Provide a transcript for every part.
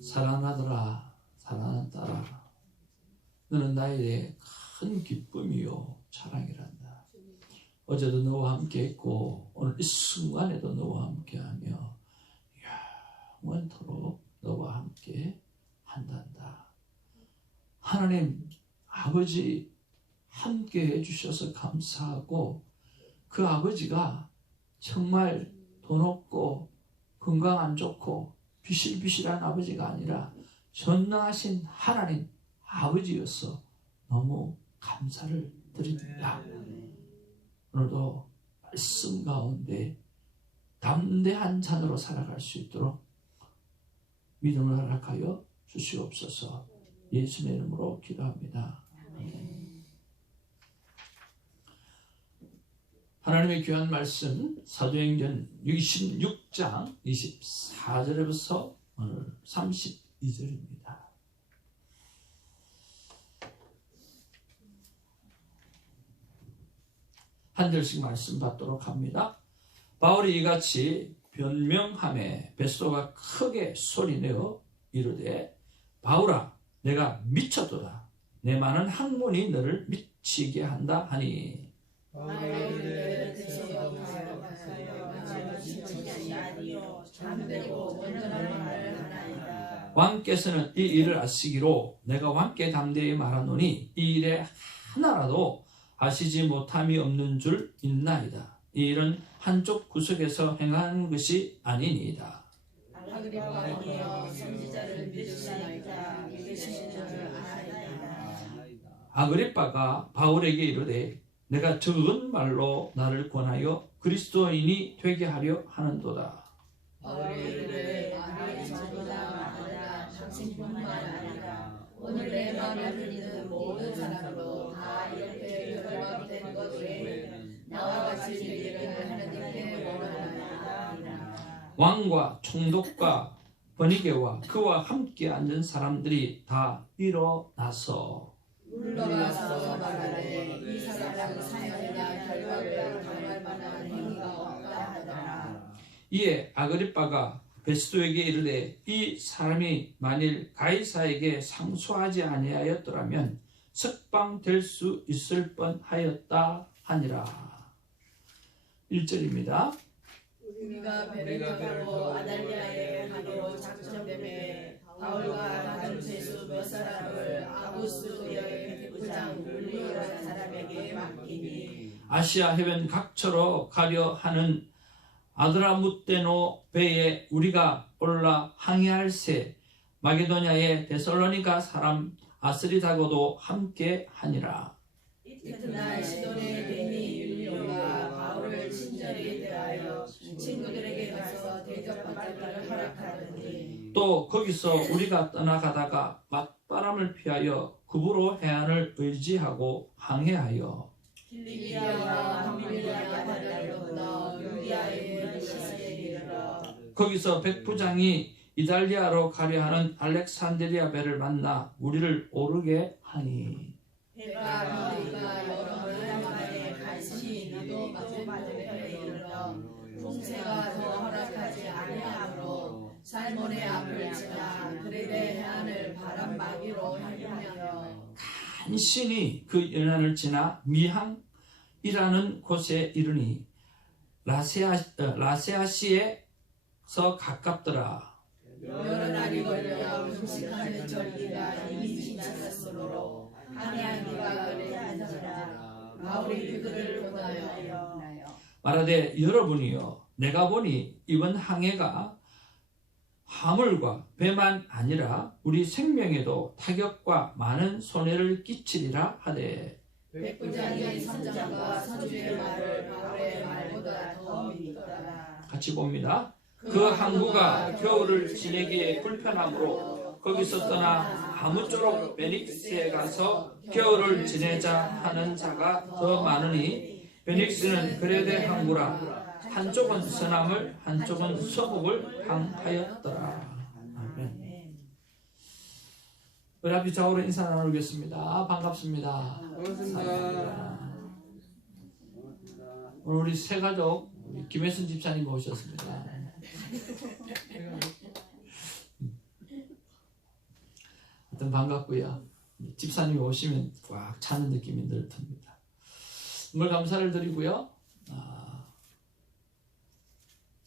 사랑하더라, 사랑하는 딸아, 너는 나에 대해 큰 기쁨이요 자랑이란다. 어제도 너와 함께 했고 오늘 이 순간에도 너와 함께하며 영원토록 너와 함께 한단다. 하나님 아버지 함께 해주셔서 감사하고, 그 아버지가 정말 돈 없고 건강 안 좋고 비실비실한 아버지가 아니라 전능하신 하나님 아버지여서 너무 감사를 드립니다. 오늘도 말씀 가운데 담대한 자녀로 살아갈 수 있도록 믿음을 허락하여 주시옵소서. 예수의 이름으로 기도합니다. 아멘. 하나님의 귀한 말씀 사도행전 26장 24절에서 오늘 32절입니다. 한 절씩 말씀 받도록 합니다. 바울이 이같이 변명하매 베스도가 크게 소리내어 이르되, 바울아 내가 미쳤도다. 내 많은 학문이 너를 미치게 한다 하니, 왕께서는 이 일을 아시기로 내가 왕께 담대히 말하노니 이 일에 하나라도 아시지 못함이 없는 줄 있나이다. 이 일은 한쪽 구석에서 행한 것이 아니니이다. 아그리빠가 바울에게 이르되, 내가 적은 말로 나를 권하여 그리스도인이 되게 하려 하는도다. 바울이 이르되, 당신뿐만 아니라 오늘 내 말을 듣는 모든 사람도 다 이렇게 결박된 것 외에는 나와 같이 일을 하나님께 원하나이다. 왕과 총독과 버니게와 그와 함께 앉은 사람들이 다 일어나서 물러나서 말하되, 이 사람은 사형이나 결박을 당할 만한 행위가 없다 하더라. 이에 아그리빠가 베스도에게 이르되, 이 사람이 만일 가이사에게 상소하지 아니하였더라면 석방될 수 있을 뻔하였다 하니라. 1절입니다. 우리가 배를 타고 아달리아에 가기로 작정되매 바울과 다른 죄수 몇 사람을 아부스의 부장 울리오라는 사람에게 맡기니, 아시아 해변 각처로 가려 하는 아드라무테노 배에 우리가 올라 항해할새 마게도냐의 데살로니가 사람 아스리다고도 함께 하니라. 이튿날 시돈의 베니 율리오가 바울을 친절히 대하여 친구들에게 가서 대접받기를 허락하더니, 또 거기서 우리가 떠나가다가 맞바람을 피하여 구브로 해안을 의지하고 항해하여 길리기아와 함빌리아 바다를 건너 유디아의 시세에 이르러 거기서 백부장이 이달리아로 가려 하는 알렉산드리아 배를 만나 우리를 오르게 하니, 배가 여러 날 만에 간신히 나도 맞은 배에 이르러 풍세가 더 허락하지 아니하므로 살몬의 앞을 지나 그레데 해안을 바람막이로 향하여 간신히 그 연안을 지나 미항이라는 곳에 이르니 라세아시에서 가깝더라. 여러 날이 걸려 금식하는 절기가 이미 지났으므로 항해하기가 어려운지라 바울이 그들을 보내어 말하되, 여러분이여 내가 보니 이번 항해가 화물과 배만 아니라 우리 생명에도 타격과 많은 손해를 끼치리라 하되, 백부장이 선장과 선주의 말을 바울의 말보다 더 믿더라. 같이 봅니다. 그 항구가 겨울을 지내기에 불편하므로 거기서 떠나 아무쪼록 베닉스에 가서 겨울을 지내자 하는 자가 더 많으니, 베닉스는 그레데 항구라. 한쪽은 서남을 한쪽은 서북을 향하였더라. 아멘. 우리 앞에 좌우로 인사 나누겠습니다. 반갑습니다. 고맙습니다. 오늘 우리 세 가족 우리 김혜순 집사님 오셨습니다. 하여튼 반갑고요. 집사님이 오시면 꽉 차는 느낌이 늘 듭니다. 정말 감사를 드리고요.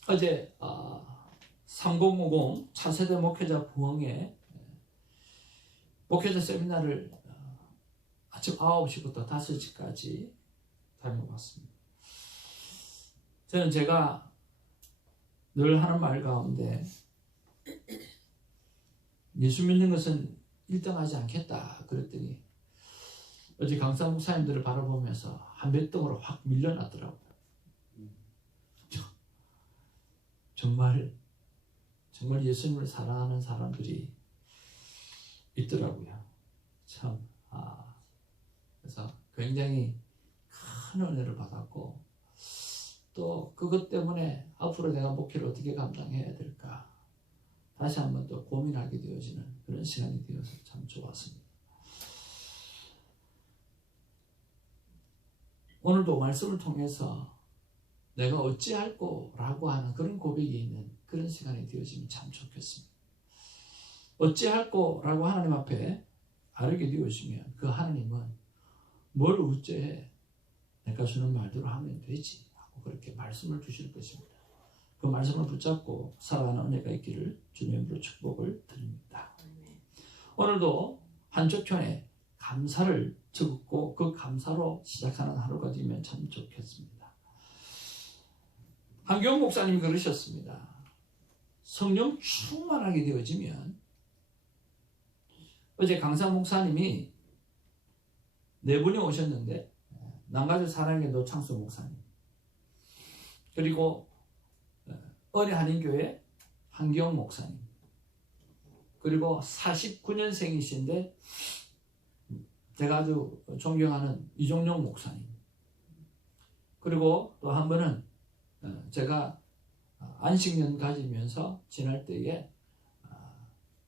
어제 3050 차세대 목회자 부흥회 목회자 세미나를 아침 9시부터 5시까지 다녀왔습니다. 저는 제가 늘 하는 말 가운데 예수 믿는 것은 1등하지 않겠다 그랬더니 어제 강사 목사님들을 바라보면서 한 뱃덩으로 확 밀려났더라고요. 정말 예수님을 사랑하는 사람들이 있더라고요. 참 그래서 굉장히 큰 은혜를 받았고 또 그것 때문에 앞으로 내가 목회를 어떻게 감당해야 될까 다시 한번 또 고민하게 되어지는 그런 시간이 되어서 참 좋았습니다. 오늘도 말씀을 통해서 내가 어찌할꼬 라고 하는 그런 고백이 있는 그런 시간이 되어지면 참 좋겠습니다. 어찌할꼬 라고 하나님 앞에 아뢰게 되어지면 그 하나님은 뭘 어째 내가 주는 말대로 하면 되지 하고 그렇게 말씀을 주실 것입니다. 그 말씀을 붙잡고 살아가는 은혜가 있기를 주님으로 축복을 드립니다. 오늘도 한쪽 편에 감사를 적고 그 감사로 시작하는 하루가 되면 참 좋겠습니다. 한경 목사님이 그러셨습니다. 성령 충만하게 되어지면 어제 강사 목사님이 네 분이 오셨는데 남가주 사랑의 노창수 목사님 그리고 은혜 한인교회 한경 목사님 그리고 49년생이신데 제가 아주 존경하는 이종용 목사님 그리고 또 한 분은 제가 안식년 가지면서 지날 때에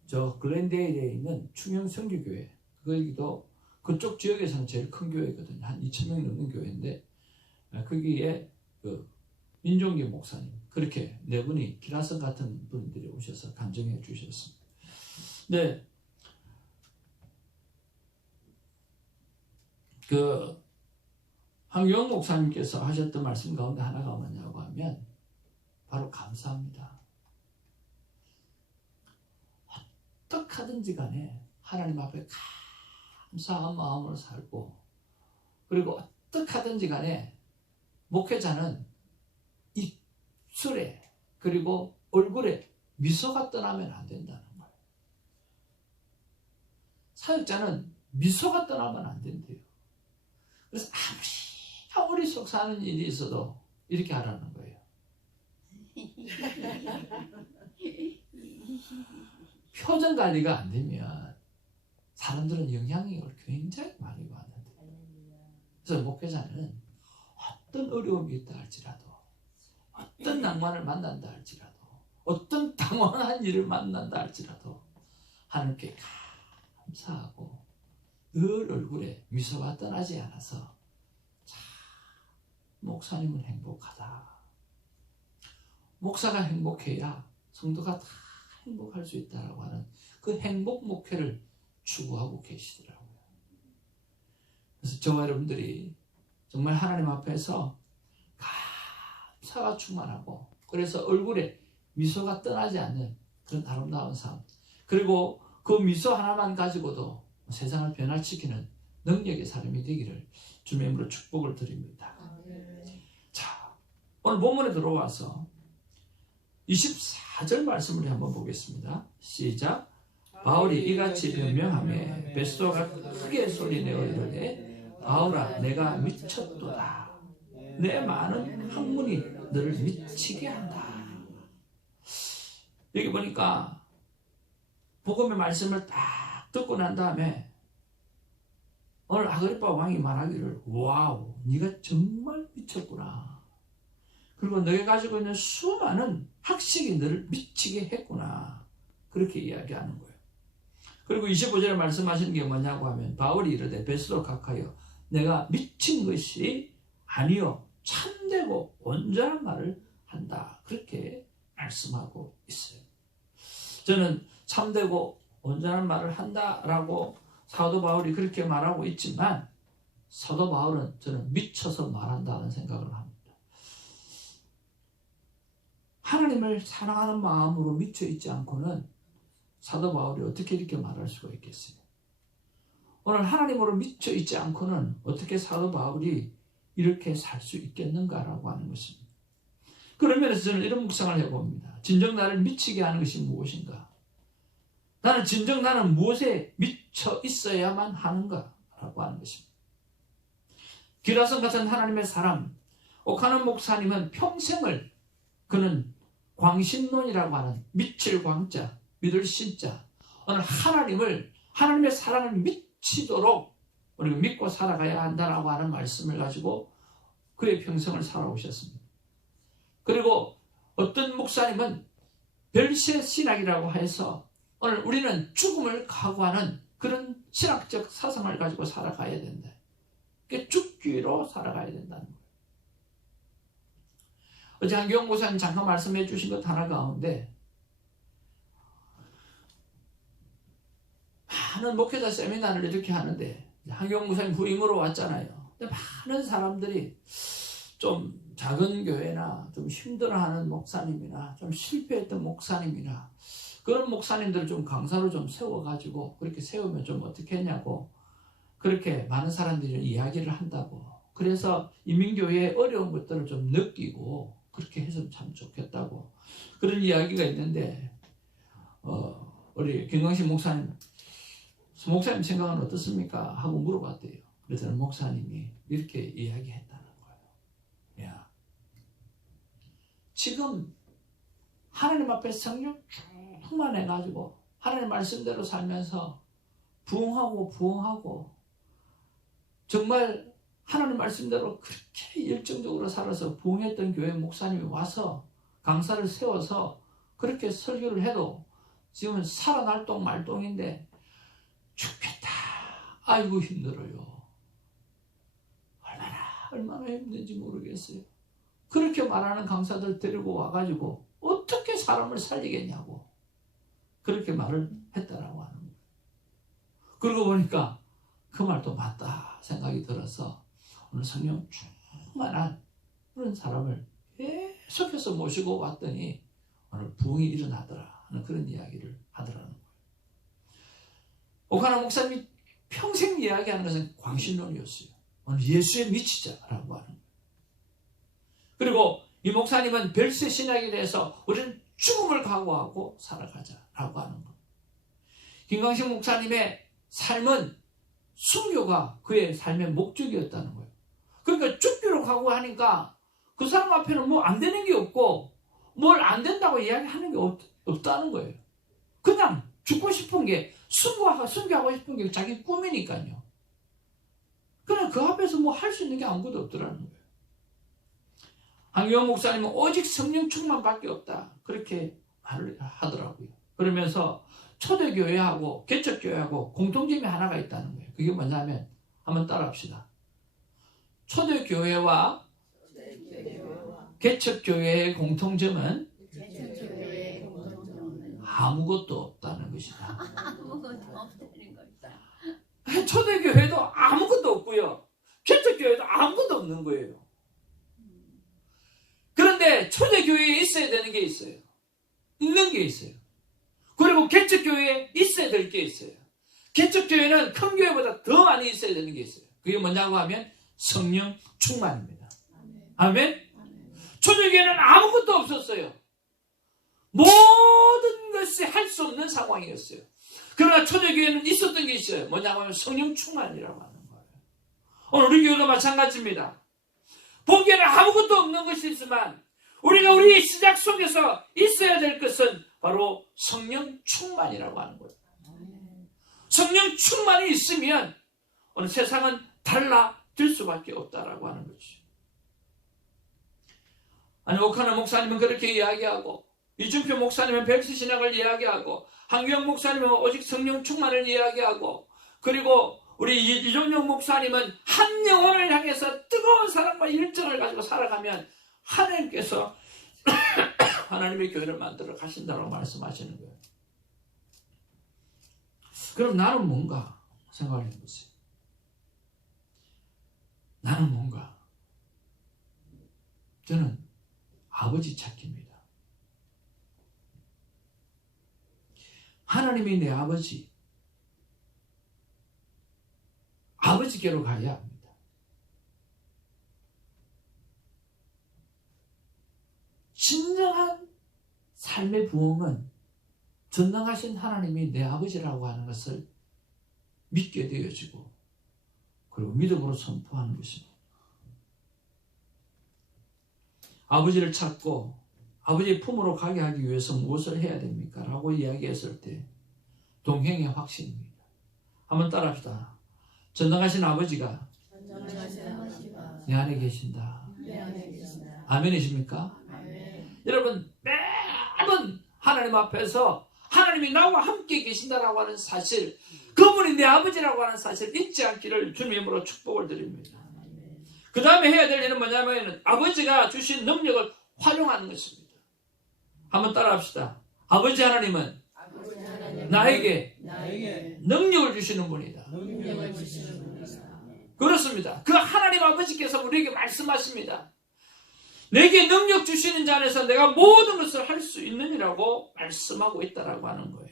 저 글렌데일에 있는 충영성교교회 거기도 그쪽 지역에서는 제일 큰 교회거든요. 한 2,000명 넘는 교회인데 거기에 그 민종기 목사님 그렇게 네 분이 기라성 같은 분들이 오셔서 간증해 주셨습니다. 네, 그 황교영 목사님께서 하셨던 말씀 가운데 하나가 뭐냐고 하면 바로 감사합니다. 어떻게 하든지 간에 하나님 앞에 감사한 마음으로 살고 그리고 어떻게 하든지 간에 목회자는 입술에 그리고 얼굴에 미소가 떠나면 안 된다는 거예요. 사역자는 미소가 떠나면 안 된대요. 그래서 아무리 속상하는 일이 있어도 이렇게 하라는 거예요. 표정 관리가 안 되면 사람들은 영향력을 굉장히 많이 받는데 그래서 목회자는 어떤 어려움이 있다 할지라도 어떤 낭만을 만난다 할지라도 어떤 당황한 일을 만난다 할지라도 하나님께 감사하고 늘 얼굴에 미소가 떠나지 않아서 참 목사님은 행복하다. 목사가 행복해야 성도가 다 행복할 수 있다라고 하는 그 행복 목회를 추구하고 계시더라고요. 그래서 저와 여러분들이 정말 하나님 앞에서 감사가 충만하고 그래서 얼굴에 미소가 떠나지 않는 그런 아름다운 삶 그리고 그 미소 하나만 가지고도 세상을 변화시키는 능력의 삶이 되기를 주님의 이름으로 축복을 드립니다. 자, 오늘 본문에 들어와서 24절 말씀을 한번 보겠습니다. 시작. 바울이 이같이 변명하며 베스도가 크게 소리내어 이르되 바울아 내가 미쳤도다. 내 많은 학문이 너를 미치게 한다. 여기 보니까 복음의 말씀을 딱 듣고 난 다음에 오늘 아그리파 왕이 말하기를 와우 네가 정말 미쳤구나. 그리고 너가 가지고 있는 수많은 학식이 너를 미치게 했구나. 그렇게 이야기하는 거예요. 그리고 25절에 말씀하시는 게 뭐냐고 하면 바울이 이르되 베스도 각하여 내가 미친 것이 아니요 참되고 온전한 말을 한다. 그렇게 말씀하고 있어요. 저는 참되고 온전한 말을 한다라고 사도 바울이 그렇게 말하고 있지만 사도 바울은 저는 미쳐서 말한다는 생각을 합니다. 하나님을 사랑하는 마음으로 미쳐 있지 않고는 사도 바울이 어떻게 이렇게 말할 수가 있겠어요? 오늘 하나님으로 미쳐 있지 않고는 어떻게 사도 바울이 이렇게 살 수 있겠는가라고 하는 것입니다. 그런 면에서 저는 이런 묵상을 해봅니다. 진정 나를 미치게 하는 것이 무엇인가? 나는 무엇에 미쳐 있어야만 하는가라고 하는 것입니다. 기라성 같은 하나님의 사람 오카노 목사님은 평생을 그는 광신론이라고 하는 미칠 광자, 믿을 신자, 오늘 하나님의 사랑을 미치도록 우리가 믿고 살아가야 한다라고 하는 말씀을 가지고 그의 평생을 살아오셨습니다. 그리고 어떤 목사님은 별세 신학이라고 해서 오늘 우리는 죽음을 각오하는 그런 신학적 사상을 가지고 살아가야 된다. 죽기로 살아가야 된다는 거예요. 어제 한경 목사님 잠깐 말씀해 주신 것 하나 가운데 많은 목회자 세미나를 이렇게 하는데 한경 목사님 후임으로 왔잖아요. 근데 많은 사람들이 좀 작은 교회나 좀 힘들어하는 목사님이나 좀 실패했던 목사님이나 그런 목사님들을 좀 강사로 좀 세워가지고 그렇게 세우면 좀 어떻게 했냐고 그렇게 많은 사람들이 이야기를 한다고. 그래서 이민교회의 어려운 것들을 좀 느끼고 그렇게 해서 참 좋겠다고 그런 이야기가 있는데 우리 김광식 목사님 생각은 어떻습니까? 하고 물어봤대요. 그래서 목사님이 이렇게 이야기했다는 거예요. 야, 지금 하나님 앞에 성령 충만해가지고 하나님 말씀대로 살면서 부흥하고 정말 하나님 말씀대로 그렇게 열정적으로 살아서 부흥했던 교회 목사님이 와서 강사를 세워서 그렇게 설교를 해도 지금은 살아날동 말동인데 죽겠다. 아이고 힘들어요. 얼마나 힘든지 모르겠어요. 그렇게 말하는 강사들 데리고 와가지고 어떻게 사람을 살리겠냐고 그렇게 말을 했다라고 하는 거예요. 그러고 보니까 그 말도 맞다 생각이 들어서 오늘 성령 충만한 그런 사람을 계속해서 모시고 왔더니 오늘 부흥이 일어나더라 하는 그런 이야기를 하더라는 거예요. 오카노 목사님이 평생 이야기하는 것은 광신론이었어요. 오늘 예수에 미치자라고 하는 거예요. 그리고 이 목사님은 별세 신학에 대해서 우리는 죽음을 각오하고 살아가자라고 하는 거예요. 김광식 목사님의 삶은 순교가 그의 삶의 목적이었다는 거예요. 그러니까 죽기로 각오하니까 그 사람 앞에는 뭐 안 되는 게 없고 뭘 안 된다고 이야기하는 게 없다는 거예요. 그냥 죽고 싶은 게 순교하고 싶은 게 자기 꿈이니까요. 그냥 그 앞에서 뭐 할 수 있는 게 아무것도 없더라는 거예요. 한경원 목사님은 오직 성령 충만밖에 없다. 그렇게 말을 하더라고요. 그러면서 초대교회하고 개척교회하고 공통점이 하나가 있다는 거예요. 그게 뭐냐면 한번 따라합시다. 초대교회와 개척교회의 공통점은 아무것도 없다는 것이다. 아무것도 없다는 것이다. 초대교회도 아무것도 없고요. 개척교회도 아무것도 없는 거예요. 그런데 초대교회에 있어야 되는 게 있어요. 있는 게 있어요. 그리고 개척교회에 있어야 될 게 있어요. 개척교회는 큰 교회보다 더 많이 있어야 되는 게 있어요. 그게 뭐냐고 하면 성령 충만입니다. 아멘? 초대교회는 아무것도 없었어요. 모든 것이 할 수 없는 상황이었어요. 그러나 초대교회는 있었던 게 있어요. 뭐냐고 하면 성령 충만이라고 하는 거예요. 오늘 우리 교회도 마찬가지입니다. 보기에는 아무것도 없는 것이 있지만 우리가 우리의 시작 속에서 있어야 될 것은 바로 성령 충만이라고 하는 거예요. 성령 충만이 있으면 오늘 세상은 달라질 수밖에 없다라고 하는 거죠. 아니 오카노 목사님은 그렇게 이야기하고 이준표 목사님은 백수신학을 이야기하고 한규영 목사님은 오직 성령 충만을 이야기하고 그리고 우리 이종용 목사님은 한 영혼을 향해서 뜨거운 사랑과 열정을 가지고 살아가면 하나님께서 하나님의 교회를 만들어 가신다고 말씀하시는 거예요. 그럼 나는 뭔가 생각을 해보세요. 나는 뭔가? 저는 아버지 찾기입니다. 하나님이 내 아버지께로 가야 합니다. 진정한 삶의 부흥은 전능하신 하나님이 내 아버지라고 하는 것을 믿게 되어지고 그리고 믿음으로 선포하는 것입니다. 아버지를 찾고 아버지의 품으로 가게 하기 위해서 무엇을 해야 됩니까? 라고 이야기했을 때 동행의 확신입니다. 한번 따라합시다. 전능하신 아버지가 내 안에 계신다. 아멘이십니까? 여러분 매번 하나님 앞에서 하나님이 나와 함께 계신다라고 하는 사실, 그분이 내 아버지라고 하는 사실 잊지 않기를 주님으로 축복을 드립니다. 그 다음에 해야 될 일은 뭐냐면 아버지가 주신 능력을 활용하는 것입니다. 한번 따라합시다. 아버지 하나님은 나에게 능력을 주시는 분이다. 그렇습니다. 그 하나님 아버지께서 우리에게 말씀하십니다. 내게 능력 주시는 자 안에서 내가 모든 것을 할 수 있느니라고 말씀하고 있다라고 하는 거예요.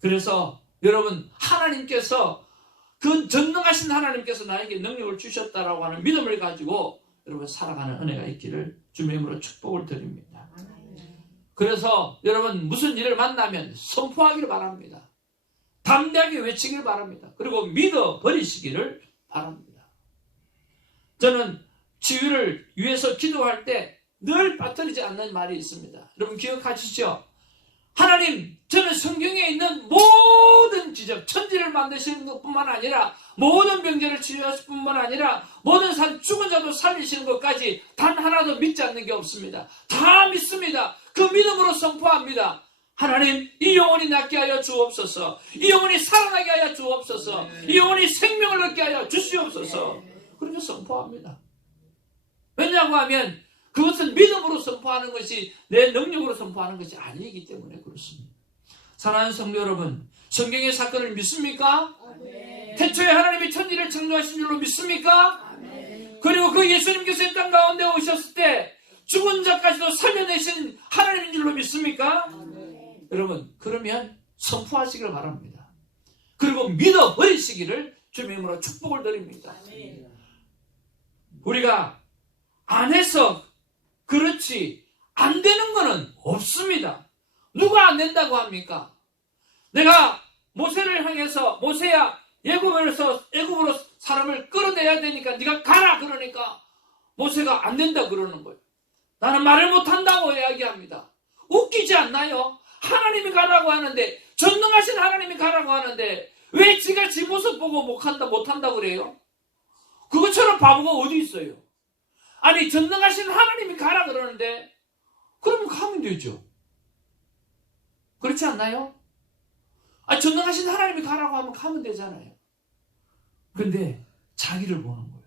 그래서 여러분, 하나님께서 그 전능하신 하나님께서 나에게 능력을 주셨다라고 하는 믿음을 가지고 여러분 살아가는 은혜가 있기를 주님의 이름으로 축복을 드립니다. 그래서 여러분 무슨 일을 만나면 선포하기를 바랍니다. 담대하게 외치기를 바랍니다. 그리고 믿어 버리시기를 바랍니다. 저는 치유를 위해서 기도할 때 늘 빠뜨리지 않는 말이 있습니다. 여러분 기억하시죠? 하나님, 저는 성경에 있는 모든 기적, 천지를 만드시는 것뿐만 아니라 모든 병자를 치유하실 뿐만 아니라 모든 죽은 자도 살리시는 것까지 단 하나도 믿지 않는 게 없습니다. 다 믿습니다. 그 믿음으로 선포합니다. 하나님, 이 영혼이 낫게 하여 주옵소서. 이 영혼이 살아나게 하여 주옵소서. 이 영혼이 생명을 얻게 하여 주시옵소서. 그렇게 선포합니다. 왜냐고 하면 그것은 믿음으로 선포하는 것이 내 능력으로 선포하는 것이 아니기 때문에 그렇습니다. 사랑하는 성도 여러분, 성경의 사건을 믿습니까? 태초에 하나님이 천지를 창조하신 줄로 믿습니까? 그리고 그 예수님께서 이 땅 가운데 오셨을 때 죽은 자까지도 살려내신 하나님인 줄로 믿습니까? 여러분, 그러면 선포하시길 바랍니다. 그리고 믿어버리시기를 주님의 이름으로 축복을 드립니다. 우리가 안에서 그렇지 안 되는 거는 없습니다. 누가 안 된다고 합니까? 내가 모세를 향해서 모세야 애굽으로 사람을 끌어내야 되니까 네가 가라 그러니까 모세가 안 된다 그러는 거예요. 나는 말을 못한다고 이야기합니다. 웃기지 않나요? 하나님이 가라고 하는데, 전능하신 하나님이 가라고 하는데 왜 지가 지 모습 보고 못한다 그래요? 그것처럼 바보가 어디 있어요? 아니, 전능하신 하나님이 가라 그러는데 그러면 가면 되죠. 그렇지 않나요? 아니, 전능하신 하나님이 가라고 하면 가면 되잖아요. 근데 자기를 보는 거예요.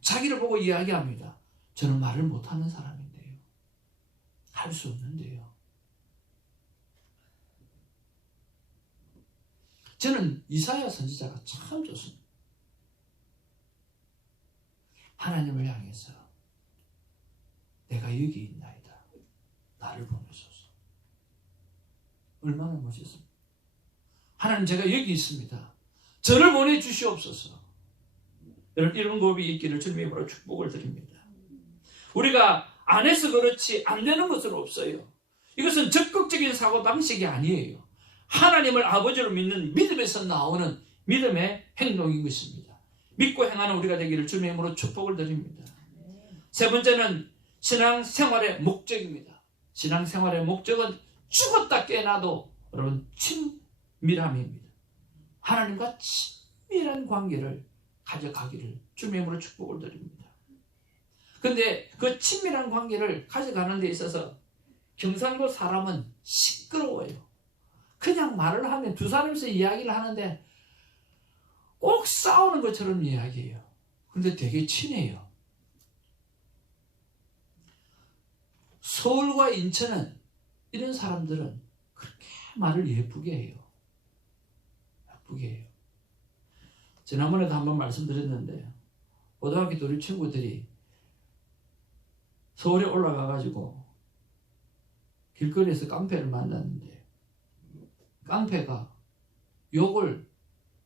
자기를 보고 이야기합니다. 저는 말을 못하는 사람인데요. 할 수 없는데요. 저는 이사야 선지자가 참 좋습니다. 하나님을 향해서 내가 여기 있나이다. 나를 보내소서. 얼마나 멋있습니까? 하나님, 제가 여기 있습니다. 저를 보내주시옵소서. 여러분, 이런 고백이 있기를 주님의 이름으로 축복을 드립니다. 우리가 안 해서 그렇지 안 되는 것은 없어요. 이것은 적극적인 사고 방식이 아니에요. 하나님을 아버지로 믿는 믿음에서 나오는 믿음의 행동인 것입니다. 믿고 행하는 우리가 되기를 주님의 이름으로 축복을 드립니다. 세 번째는 신앙생활의 목적입니다. 신앙생활의 목적은 죽었다 깨어나도 여러분 친밀함입니다. 하나님과 친밀한 관계를 가져가기를 주님의 이름으로 축복을 드립니다. 그런데 그 친밀한 관계를 가져가는 데 있어서 경상도 사람은 시끄러워요. 그냥 말을 하면 두 사람이서 이야기를 하는데 꼭 싸우는 것처럼 이야기해요. 근데 되게 친해요. 서울과 인천은 이런 사람들은 그렇게 말을 예쁘게 해요. 예쁘게 해요. 지난번에도 한번 말씀드렸는데 고등학교 때 우리 친구들이 서울에 올라가가지고 길거리에서 깡패를 만났는데 깡패가 욕을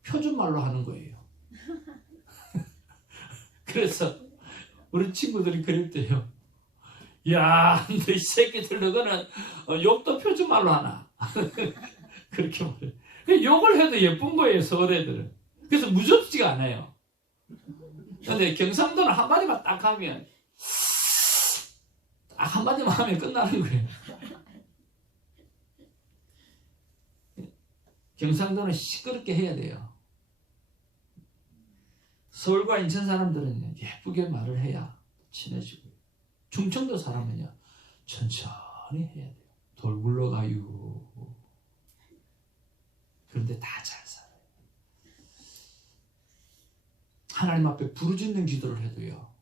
표준말로 하는 거예요. 그래서 우리 친구들이 그랬대요. 야, 너 이 새끼들 너거는 욕도 표준말로 하나. 그렇게 말해요. 욕을 해도 예쁜 거예요, 서울 애들은. 그래서 무섭지가 않아요. 근데 경상도는 한마디만 딱 하면 딱 한마디만 하면 끝나는 거예요. 경상도는 시끄럽게 해야 돼요. 서울과 인천 사람들은 예쁘게 말을 해야 친해지고요. 충청도 사람은요 천천히 해야 돼요. 돌 굴러가요. 그런데 다 잘 살아요. 하나님 앞에 부르짖는 기도를 해도요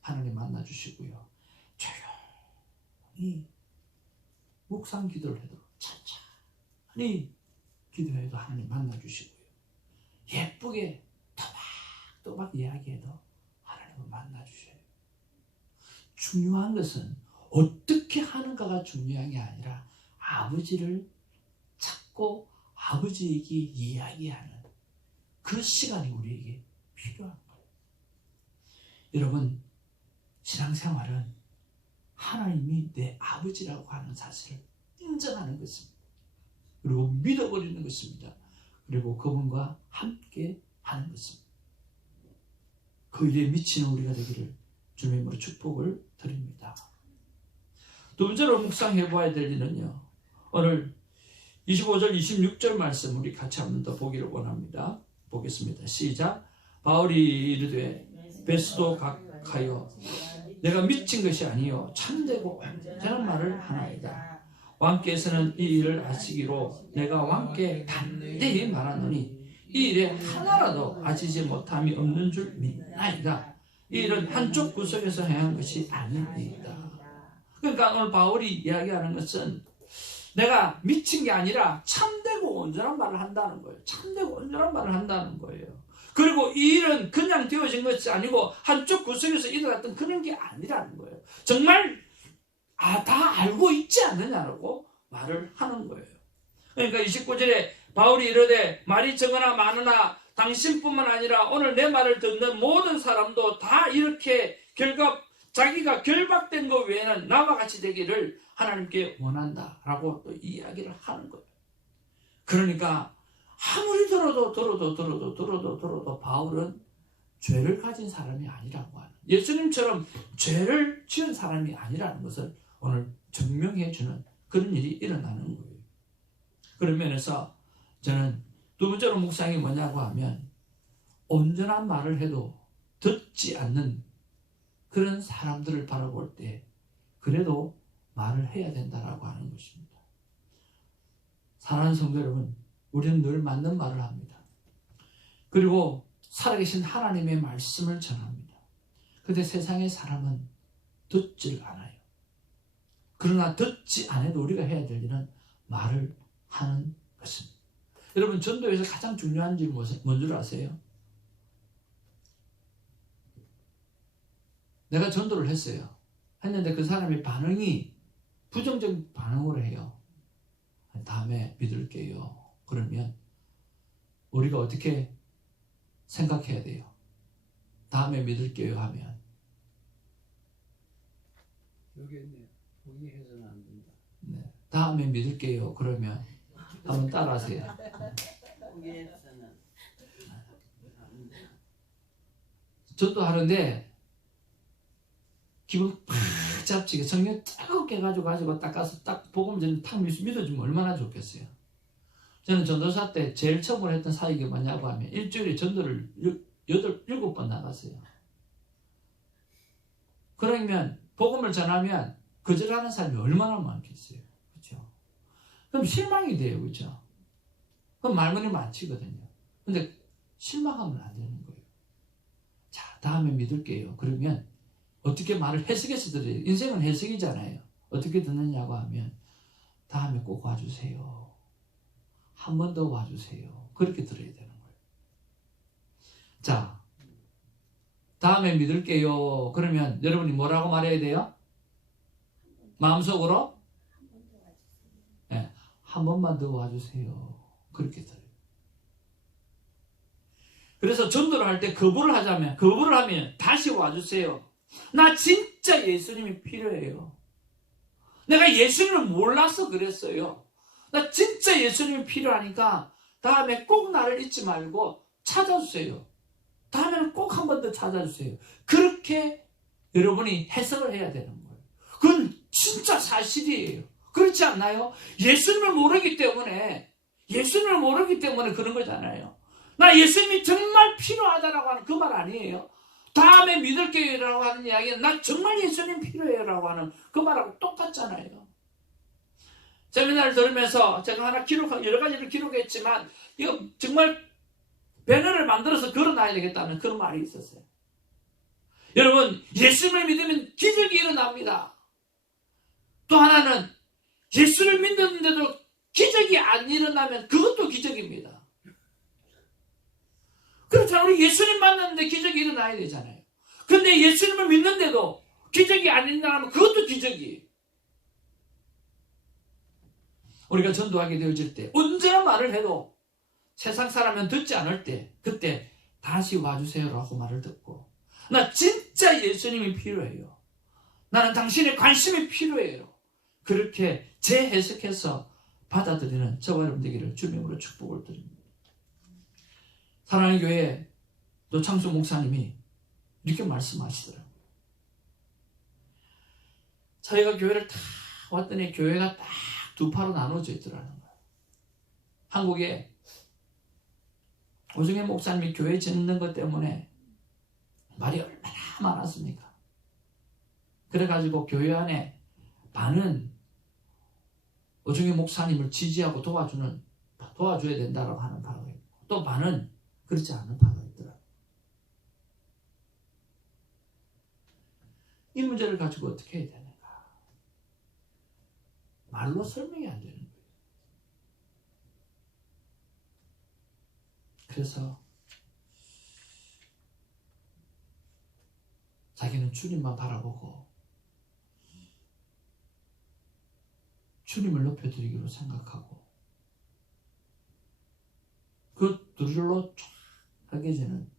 하나님 만나주시고요. 조용히 묵상 기도를 해도 천천히 기도해도 하나님 만나주시고요. 예쁘게 또박 이야기해도 하나님은 만나주셔요. 중요한 것은 어떻게 하는가가 중요한 게 아니라 아버지를 찾고 아버지에게 이야기하는 그 시간이 우리에게 필요한 거예요. 여러분, 신앙생활은 하나님이 내 아버지라고 하는 사실을 인정하는 것입니다. 그리고 믿어버리는 것입니다. 그리고 그분과 함께 하는 것입니다. 그 일에 미치는 우리가 되기를 주님으로 축복을 드립니다. 두 번째로 묵상해 봐야 될 일은요, 오늘 25절 26절 말씀 우리 같이 한번 더 보기를 원합니다. 보겠습니다. 시작. 바울이 이르되 베스도 각하여 내가 미친 것이 아니요 참되고 온전한 말을 하나이다. 왕께서는 이 일을 아시기로 내가 왕께 담대히 말하노니 이 일에 하나라도 아시지 못함이 없는 줄 믿나이다. 이 일은 한쪽 구석에서 행한 것이 아니니이다. 그러니까 오늘 바울이 이야기하는 것은 내가 미친 게 아니라 참되고 온전한 말을 한다는 거예요. 참되고 온전한 말을 한다는 거예요. 그리고 이 일은 그냥 되어진 것이 아니고 한쪽 구석에서 일어났던 그런 게 아니라는 거예요. 정말 다 알고 있지 않느냐라고 말을 하는 거예요. 그러니까 29절에 바울이 이르되 말이 적으나 많으나 당신뿐만 아니라 오늘 내 말을 듣는 모든 사람도 다 이렇게 자기가 결박된 것 외에는 나와 같이 되기를 하나님께 원한다라고 또 이야기를 하는 거예요. 그러니까 아무리 들어도 바울은 죄를 가진 사람이 아니라고 하는, 예수님처럼 죄를 지은 사람이 아니라는 것을 오늘 증명해 주는 그런 일이 일어나는 거예요. 그런 면에서 저는 두 번째로 묵상이 뭐냐고 하면 온전한 말을 해도 듣지 않는 그런 사람들을 바라볼 때 그래도 말을 해야 된다라고 하는 것입니다. 사랑하는 성도 여러분, 우리는 늘 맞는 말을 합니다. 그리고 살아계신 하나님의 말씀을 전합니다. 그런데 세상의 사람은 듣질 않아요. 그러나 듣지 않아도 우리가 해야 될 일은 말을 하는 것입니다. 여러분, 전도에서 가장 중요한 일이 뭔 줄 아세요? 내가 전도를 했는데 그 사람의 반응이 부정적인 반응으로 해요. 다음에 믿을게요. 그러면 우리가 어떻게 생각해야 돼요? 다음에 믿을게요 하면 여기 있네. 포기해서는 안 된다. 네. 다음에 믿을게요. 그러면 한번 따라하세요. 포기해서는 안 된다. 전도하는데 기분 팍 잡치게 성령 뜨겁게 가지고 딱 가서 딱 복음 전 탁 믿어주면 얼마나 좋겠어요. 저는 전도사 때 제일 처음으로 했던 사역이 뭐냐고 하면 일주일에 전도를 7번 나갔어요. 그러면 복음을 전하면 거절하는 사람이 얼마나 많겠어요. 그렇죠? 그럼 실망이 돼요. 그렇죠? 그럼 말문이 많지거든요. 근데 실망하면 안 되는 거예요. 자, 다음에 믿을게요. 그러면 어떻게 말을 해석해서 드려요? 인생은 해석이잖아요. 어떻게 듣느냐고 하면 다음에 꼭 와주세요. 한 번 더 와주세요. 그렇게 들어야 되는 거예요. 자, 다음에 믿을게요. 그러면 여러분이 뭐라고 말해야 돼요? 마음속으로? 네, 한 번만 더 와주세요. 그렇게 들어요. 그래서 전도를 할 때 거부를 하면 다시 와주세요. 나 진짜 예수님이 필요해요. 내가 예수님을 몰라서 그랬어요. 나 진짜 예수님이 필요하니까 다음에 꼭 나를 잊지 말고 찾아주세요. 다음에는 꼭 한 번 더 찾아주세요. 그렇게 여러분이 해석을 해야 되는 거예요. 그건 진짜 사실이에요. 그렇지 않나요? 예수님을 모르기 때문에 그런 거잖아요. 나 예수님이 정말 필요하다라고 하는 그 말 아니에요. 다음에 믿을게요라고 하는 이야기는 나 정말 예수님 필요해요라고 하는 그 말하고 똑같잖아요. 세미나를 들으면서 제가 여러 가지를 기록했지만 이거 정말 배너를 만들어서 걸어놔야 되겠다는 그런 말이 있었어요. 여러분, 예수님을 믿으면 기적이 일어납니다. 또 하나는 예수를 믿는데도 기적이 안 일어나면 그것도 기적입니다. 그렇잖아요. 우리 예수님 만났는데 기적이 일어나야 되잖아요. 근데 예수님을 믿는데도 기적이 안 일어나면 그것도 기적이에요. 우리가 전도하게 되어질 때 언제나 말을 해도 세상 사람은 듣지 않을 때 그때 다시 와주세요라고 말을 듣고 나 진짜 예수님이 필요해요. 나는 당신의 관심이 필요해요. 그렇게 재해석해서 받아들이는 저와 여러분 되기를 주님으로 축복을 드립니다. 사랑하는 교회 노창수 목사님이 이렇게 말씀하시더라고요. 저희가 교회를 다 왔더니 교회가 딱 두 파로 나눠져 있더라는 거예요. 한국에 오중현 목사님이 교회 짓는 것 때문에 말이 얼마나 많았습니까? 그래가지고 교회 안에 반은 오중현 목사님을 지지하고 도와줘야 된다고 하는 파가 있고 또 반은 그렇지 않은 파가 있더라고요. 이 문제를 가지고 어떻게 해야 되는가? 말로 설명이 안 되는 거예요. 그래서 자기는 주님만 바라보고 주님을 높여드리기로 생각하고 그 둘로 쫙 하게 되는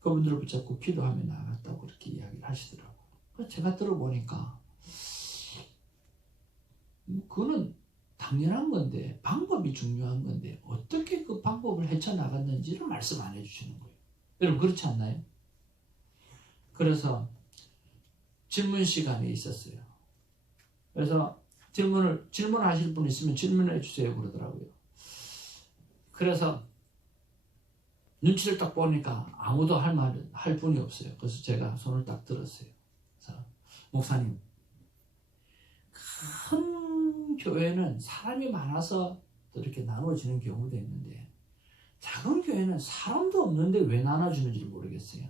그분들을 붙잡고 기도하며 나아갔다고 그렇게 이야기를 하시더라고요. 제가 들어보니까 그거는 당연한 건데 방법이 중요한 건데 어떻게 그 방법을 헤쳐나갔는지를 말씀 안 해주시는 거예요. 여러분 그렇지 않나요? 그래서 질문 시간이 있었어요. 그래서 질문하실 분 있으면 질문해 주세요 그러더라고요. 그래서 눈치를 딱 보니까 아무도 할 분이 없어요. 그래서 제가 손을 딱 들었어요. 그래서 목사님, 큰 교회는 사람이 많아서 이렇게 나눠지는 경우도 있는데 작은 교회는 사람도 없는데 왜 나눠주는지 모르겠어요.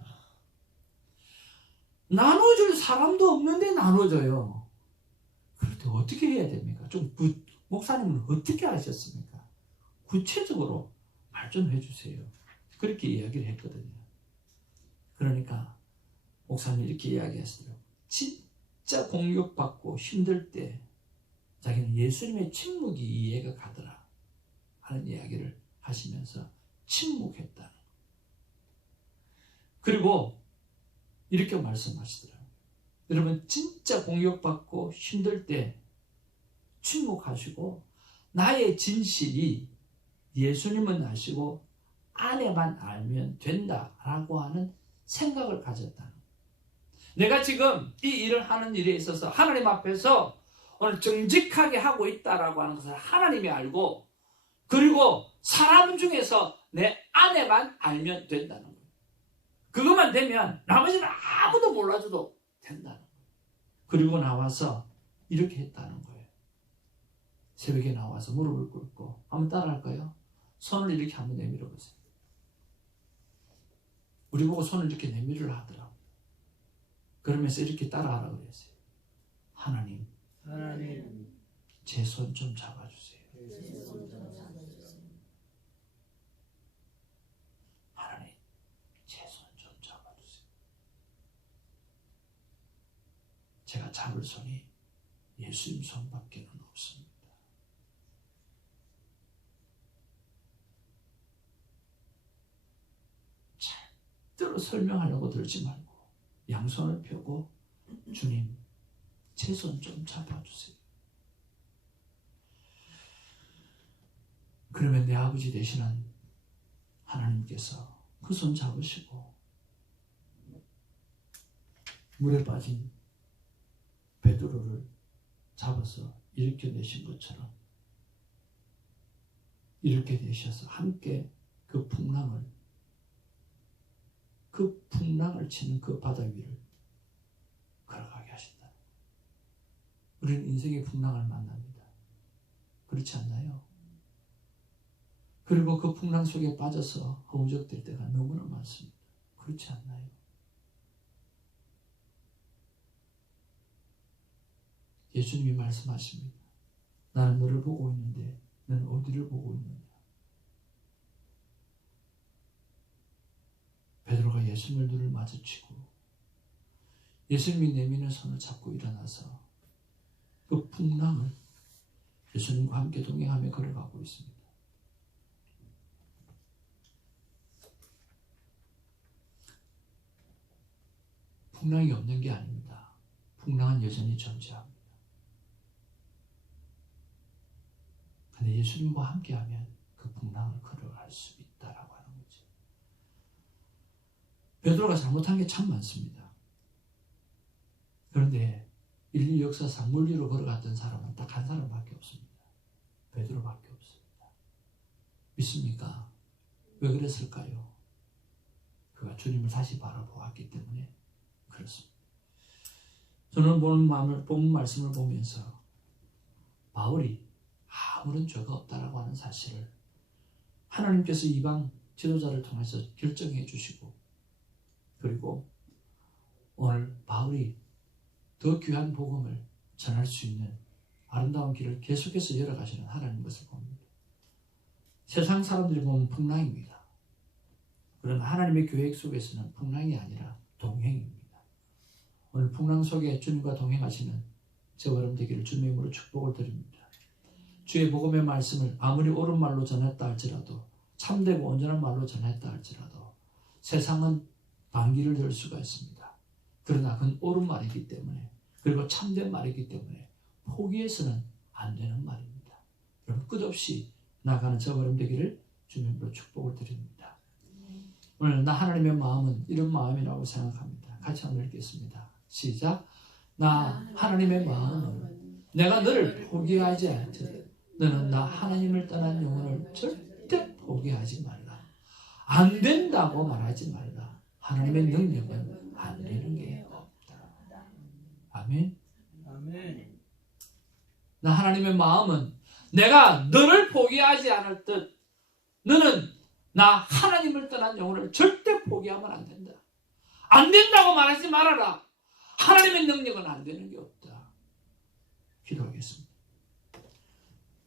나눠줄 사람도 없는데 나눠줘요. 그럴 때 어떻게 해야 됩니까? 목사님은 어떻게 하셨습니까? 구체적으로 말 좀 해주세요. 그렇게 이야기를 했거든요. 그러니까 목사님이 이렇게 이야기했어요. 진짜 공격받고 힘들 때 자기는 예수님의 침묵이 이해가 가더라 하는 이야기를 하시면서 침묵했다는 거. 그리고 이렇게 말씀하시더라고요. 여러분 진짜 공격받고 힘들 때 침묵하시고 나의 진실이 예수님은 아시고 아내만 알면 된다라고 하는 생각을 가졌다는 거예요. 내가 지금 이 일을 하는 일에 있어서 하나님 앞에서 오늘 정직하게 하고 있다라고 하는 것을 하나님이 알고 그리고 사람 중에서 내 아내만 알면 된다는 거예요. 그것만 되면 나머지는 아무도 몰라줘도 된다는 거예요. 그리고 나와서 이렇게 했다는 거예요. 새벽에 나와서 무릎을 꿇고 한번 따라할까요? 손을 이렇게 한번 내밀어 보세요. 우리 보고 손을 이렇게 내밀으라 하더라고요. 그러면서 이렇게 따라하라고 그랬어요. 하나님, 제 손 좀 잡아주세요. 하나님, 제 손 좀 잡아주세요. 제가 잡을 손이 예수님 손밖에는 없습니다. 절대로 설명하려고 들지 말고 양손을 펴고 주님, 제 손 좀 잡아주세요. 그러면 내 아버지 되시는 하나님께서 그 손 잡으시고 물에 빠진 베드로를 잡아서 일으켜내신 것처럼 이렇게 되셔서 함께 그 풍랑을 치는 그 바다 위를 걸어가게 하신다. 우리는 인생의 풍랑을 만납니다. 그렇지 않나요? 그리고 그 풍랑 속에 빠져서 허우적될 때가 너무나 많습니다. 그렇지 않나요? 예수님이 말씀하십니다. 나는 너를 보고 있는데 너는 어디를 보고 있느냐? 베드로가 예수님을 눈을 마주치고 예수님이 내미는 손을 잡고 일어나서 그 풍랑을 예수님과 함께 동행하며 걸어가고 있습니다. 풍랑이 없는 게 아닙니다. 풍랑은 여전히 존재합니다. 근데 예수님과 함께하면 그 풍랑을 걸어갈 수 있다라고 하는 거죠. 베드로가 잘못한 게 참 많습니다. 그런데 인류 역사상 물리로 걸어갔던 사람은 딱 한 사람밖에 없습니다. 베드로밖에 없습니다. 믿습니까? 왜 그랬을까요? 그가 주님을 다시 바라보았기 때문에 그렇습니다. 저는 본 말씀을 보면서 바울이 아무런 죄가 없다라고 하는 사실을 하나님께서 이방 지도자를 통해서 결정해 주시고, 그리고 오늘 바울이 더 귀한 복음을 전할 수 있는 아름다운 길을 계속해서 열어가시는 하나님 것을 봅니다. 세상 사람들이 보면 풍랑입니다. 그러나 하나님의 계획 속에서는 풍랑이 아니라 동행입니다. 오늘 풍랑 속에 주님과 동행하시는 저와 여러분 되기를 주님의 이름으로 축복을 드립니다. 주의 복음의 말씀을 아무리 옳은 말로 전했다 할지라도, 참되고 온전한 말로 전했다 할지라도 세상은 반기를 들 수가 있습니다. 그러나 그건 옳은 말이기 때문에, 그리고 참된 말이기 때문에 포기해서는 안 되는 말입니다. 여러분 끝없이 나가는 저와 여러분 되기를 주님으로 축복을 드립니다. 오늘 나 하나님의 마음은 이런 마음이라고 생각합니다. 같이 한번 읽겠습니다. 시작. 나 하나님의 마음은 내가 너를 포기하지 않듯 너는 나 하나님을 떠난 영혼을 절대 포기하지 말라. 안 된다고 말하지 말라. 하나님의 능력은 안 되는 게 없다. 아멘. 아멘. 나 하나님의 마음은 내가 너를 포기하지 않을 듯 너는 나 하나님을 떠난 영혼을 절대 포기하면 안 된다. 안 된다고 말하지 말아라. 하나님의 능력은 안 되는 게 없다. 기도하겠습니다.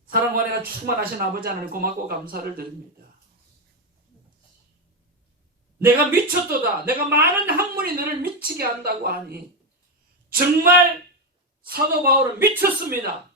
사랑과 은혜가 충만하신 아버지 하나님 고맙고 감사를 드립니다. 내가 미쳤도다. 내가 많은 학문이 너를 미치게 한다고 하니 정말 사도 바울은 미쳤습니다.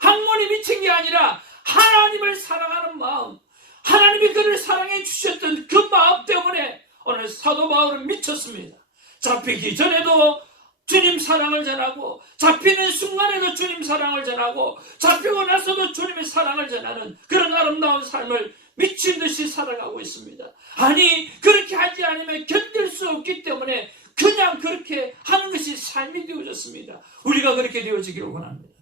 학문이 미친 게 아니라 하나님을 사랑하는 마음, 하나님이 그를 사랑해 주셨던 그 마음 때문에 오늘 사도 바울은 미쳤습니다. 잡히기 전에도 주님 사랑을 전하고, 잡히는 순간에도 주님 사랑을 전하고, 잡히고 나서도 주님의 사랑을 전하는 그런 아름다운 삶을 미친 듯이 살아가고 있습니다. 아니, 그렇게 하지 않으면 견딜 수 없기 때문에 그냥 그렇게 하는 것이 삶이 되어졌습니다. 우리가 그렇게 되어지기를 원합니다.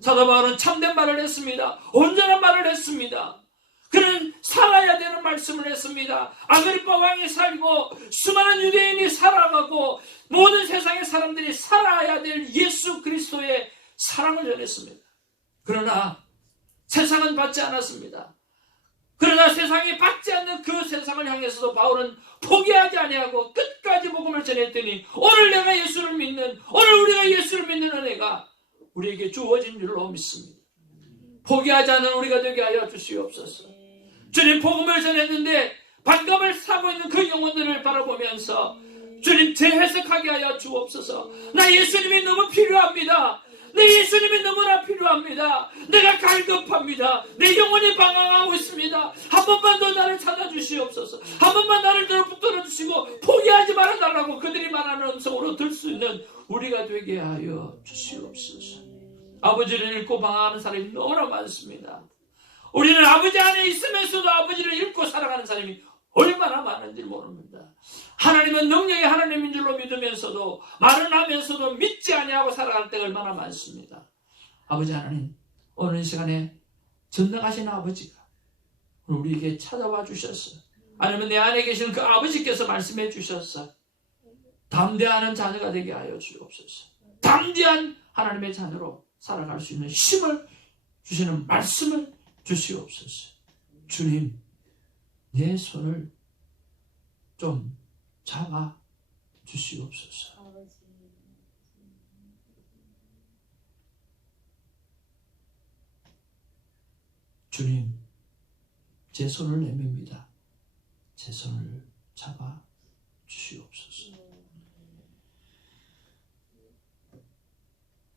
사도 바울은 참된 말을 했습니다. 온전한 말을 했습니다. 그는 살아야 되는 말씀을 했습니다. 아그리파 왕이 살고 수많은 유대인이 살아가고 모든 세상의 사람들이 살아야 될 예수 그리스도의 사랑을 전했습니다. 그러나 세상은 받지 않았습니다. 그러나 세상이 받지 않는 그 세상을 향해서도 바울은 포기하지 아니하고 끝까지 복음을 전했더니 오늘 내가 예수를 믿는, 오늘 우리가 예수를 믿는 은혜가 우리에게 주어진 줄로 믿습니다. 포기하지 않는 우리가 되게 하여 주시옵소서. 주님, 복음을 전했는데 반감을 사고 있는 그 영혼들을 바라보면서 주님, 재해석하게 하여 주옵소서. 나 예수님이 너무 필요합니다. 내 예수님이 너무나 필요합니다. 내가 갈급합니다. 내 영혼이 방황하고 있습니다. 한 번만 더 나를 찾아주시옵소서. 한 번만 나를 붙들어 주시고 포기하지 말아달라고 그들이 말하는 음성으로 들 수 있는 우리가 되게 하여 주시옵소서. 아버지를 잃고 방황하는 사람이 너무나 많습니다. 우리는 아버지 안에 있으면서도 아버지를 잃고 살아가는 사람이 얼마나 많은지 모릅니다. 하나님은 능력이 하나님인 줄로 믿으면서도, 말은 하면서도 믿지 아니하고 살아갈 때가 얼마나 많습니다. 아버지 하나님, 오늘 시간에 전능하신 아버지가 우리에게 찾아와 주셨어. 아니면 내 안에 계시는 그 아버지께서 말씀해 주셨어. 담대하는 자녀가 되게 하여 주옵소서. 담대한 하나님의 자녀로 살아갈 수 있는 힘을 주시는 말씀을 주시옵소서. 주님, 내 손을 좀 잡아 주시옵소서. 주님, 제 손을 내밉니다. 제 손을 잡아 주시옵소서.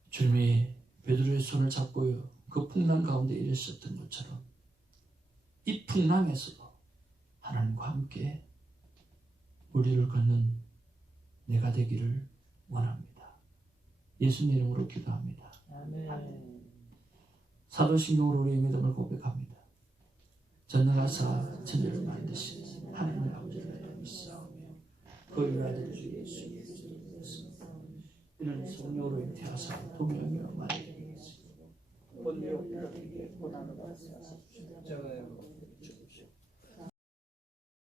주님이 베드로의 손을 잡고요, 그 풍랑 가운데 일으셨던 것처럼 이 풍랑에서도 하나님과 함께 우리를 걷는 내가 되기를 원합니다. 예수님 이름으로 기도합니다. 아멘. 사도신경으로 우리의 믿음을 고백합니다. 전능하사 천지를 만드신 하나님의 아버지를 믿사오며 그 유아들 주 예수 그리스도를 이는 성령으로 잉태하사 동양이와 마리아에게 본디오 빌라토에게 고난을 받으사 십자가에 못